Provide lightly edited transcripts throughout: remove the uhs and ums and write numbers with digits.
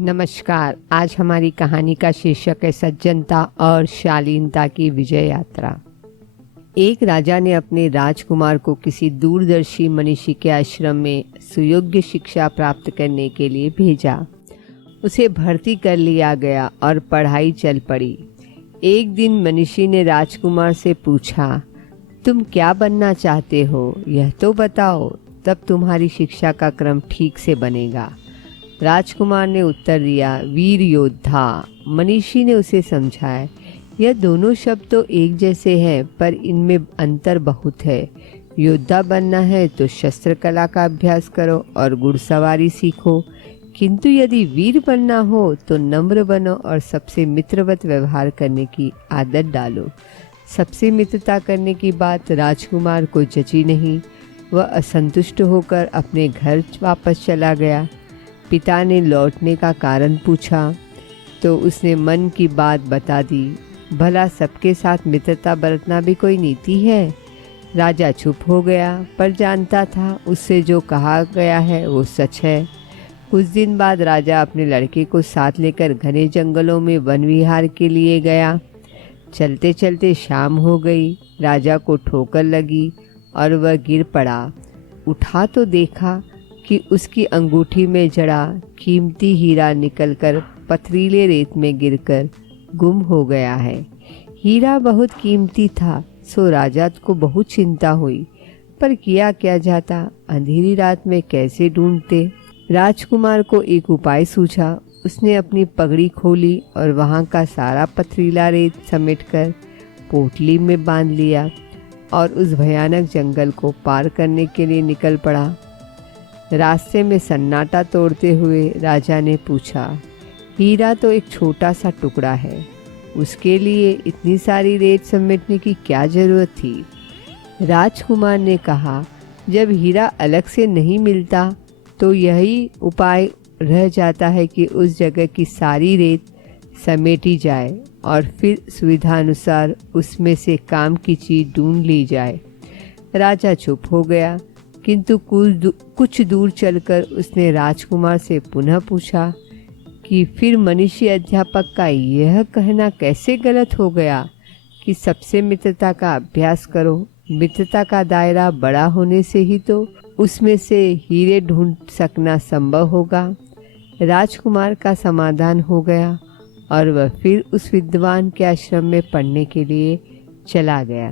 नमस्कार। आज हमारी कहानी का शीर्षक है सज्जनता और शालीनता की विजय यात्रा। एक राजा ने अपने राजकुमार को किसी दूरदर्शी मनीषी के आश्रम में सुयोग्य शिक्षा प्राप्त करने के लिए भेजा। उसे भर्ती कर लिया गया और पढ़ाई चल पड़ी। एक दिन मनीषी ने राजकुमार से पूछा, तुम क्या बनना चाहते हो, यह तो बताओ, तब तुम्हारी शिक्षा का क्रम ठीक से बनेगा। राजकुमार ने उत्तर दिया, वीर योद्धा। मनीषी ने उसे समझाया, यह दोनों शब्द तो एक जैसे हैं, पर इनमें अंतर बहुत है। योद्धा बनना है तो शस्त्र कला का अभ्यास करो और घुड़सवारी सीखो, किंतु यदि वीर बनना हो तो नम्र बनो और सबसे मित्रवत व्यवहार करने की आदत डालो। सबसे मित्रता करने की बात राजकुमार को जची नहीं। वह असंतुष्ट होकर अपने घर वापस चला गया। पिता ने लौटने का कारण पूछा तो उसने मन की बात बता दी। भला सबके साथ मित्रता बरतना भी कोई नीति है? राजा चुप हो गया, पर जानता था उससे जो कहा गया है वो सच है। कुछ दिन बाद राजा अपने लड़के को साथ लेकर घने जंगलों में वन विहार के लिए गया। चलते चलते शाम हो गई। राजा को ठोकर लगी और वह गिर पड़ा। उठा तो देखा कि उसकी अंगूठी में जड़ा कीमती हीरा निकलकर पथरीले रेत में गिरकर गुम हो गया है। हीरा बहुत कीमती था, सो राजा को बहुत चिंता हुई, पर किया क्या जाता, अंधेरी रात में कैसे ढूंढते। राजकुमार को एक उपाय सूझा। उसने अपनी पगड़ी खोली और वहाँ का सारा पथरीला रेत समेटकर पोटली में बांध लिया और उस भयानक जंगल को पार करने के लिए निकल पड़ा। रास्ते में सन्नाटा तोड़ते हुए राजा ने पूछा, हीरा तो एक छोटा सा टुकड़ा है, उसके लिए इतनी सारी रेत समेटने की क्या जरूरत थी? राजकुमार ने कहा, जब हीरा अलग से नहीं मिलता तो यही उपाय रह जाता है कि उस जगह की सारी रेत समेटी जाए और फिर सुविधानुसार उसमें से काम की चीज ढूंढ ली जाए। राजा चुप हो गया, किंतु कुछ दूर चलकर उसने राजकुमार से पुनः पूछा कि फिर मनीषी अध्यापक का यह कहना कैसे गलत हो गया कि सबसे मित्रता का अभ्यास करो। मित्रता का दायरा बड़ा होने से ही तो उसमें से हीरे ढूंढ सकना संभव होगा। राजकुमार का समाधान हो गया और वह फिर उस विद्वान के आश्रम में पढ़ने के लिए चला गया।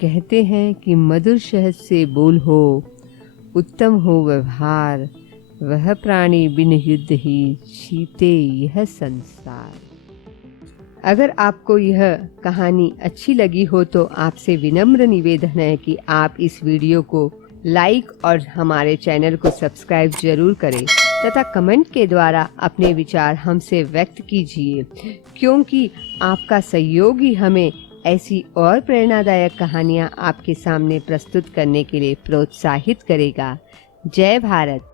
कहते हैं कि मधुर शहद से बोल हो, उत्तम हो व्यवहार, वह प्राणी बिन युद्ध ही जीते यह संसार। अगर आपको यह कहानी अच्छी लगी हो तो आपसे विनम्र निवेदन है कि आप इस वीडियो को लाइक और हमारे चैनल को सब्सक्राइब जरूर करें तथा कमेंट के द्वारा अपने विचार हमसे व्यक्त कीजिए, क्योंकि आपका सहयोग ही हमें ऐसी और प्रेरणादायक कहानियाँ आपके सामने प्रस्तुत करने के लिए प्रोत्साहित करेगा। जय भारत।